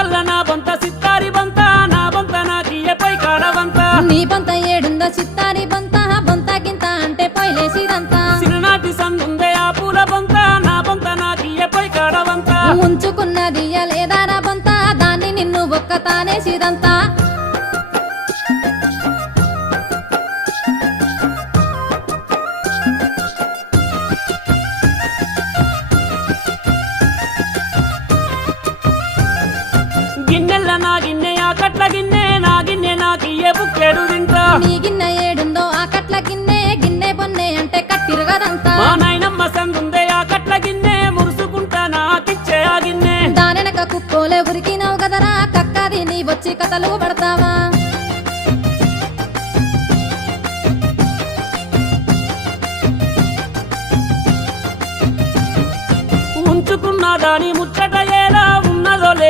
కల్ల నా బొంత సిత్తారి బంత నా బొంత నాకియ్య పై కాడవంత నీ బొంత ఏడుందో చిత్తారి బొంత బొంత గింత అంటే పొయ్యిలేసిదంతా చిన్ననాటి సందుందే ఆ పూల బొంత నా బొంత నాకియ్య పై కాడవంత ఉంచుకున్నది లేదారా బొంత దాన్ని నిన్ను ఒక్క తానేసిదంతా గిన్నెల్ల నా గిన్నె ఆ కట్ల గిన్నె నా గిన్నె నాకియ్యే బుక్కెడు తింటా నీ గిన్నె ఏడుందో ఆ కట్ల గిన్నె గిన్నె బొన్నె అంటే కట్టిరగదంతా మా నాయనమ్మ సందుందే ఆ కట్ల గిన్నె మురుసుకుంటా నాకిచ్చే ఆ గిన్నె దానెనక కుక్కోలే ఉరికినావు కదరా కక్కది నీ వచ్చి కథలు పడతావా ఉంచుకున్న దాని ముచ్చట ఎలా ఉన్నదో లే